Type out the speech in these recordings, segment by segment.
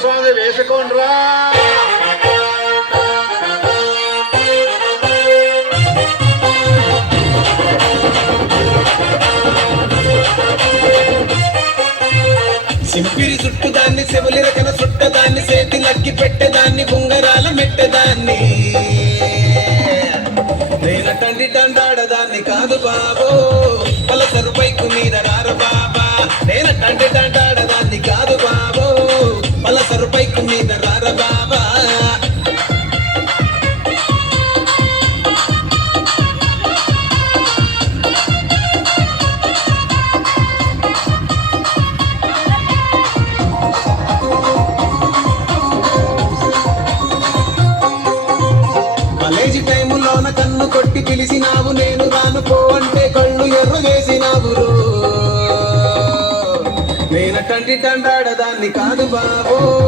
స్వామి వేసుకోండ్రా. సింపిరి చుట్టుదాన్ని శివలి రకన చుట్టదాన్ని చేతి లక్కి పెట్టేదాన్ని ఉంగరాల మెట్టదాన్ని తండ్రి దండాడదాన్ని కాదు బాబో పలసరు పైకు మీద రారు బాబా నేనటండి దండాడదాన్ని కాదు పిలిచినావు నేను రాను పో అంటే కళ్ళు ఎర్ర చేసినావు నేనటంటి దండాడదాన్ని కాదు బాబో.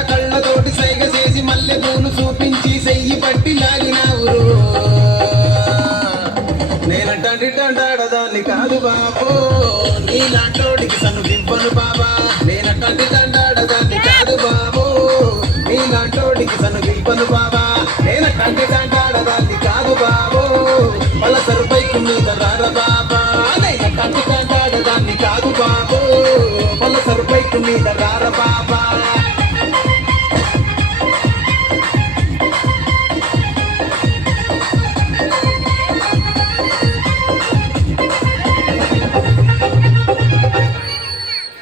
తండ్రి కాదు బాబు. నీ నాటోడికి సను దింపను బాబా. నేను తండ్రి తండాడదాన్ని కాదు బాబు. నీ నాటోడికి సను దింపను బాబా. నేను తండ్రి తండాడదాన్ని కాదు బాబు. వలసరుపై మీద రార బాబా. నేను తండ్రి తండాడదాన్ని కాదు బాబు.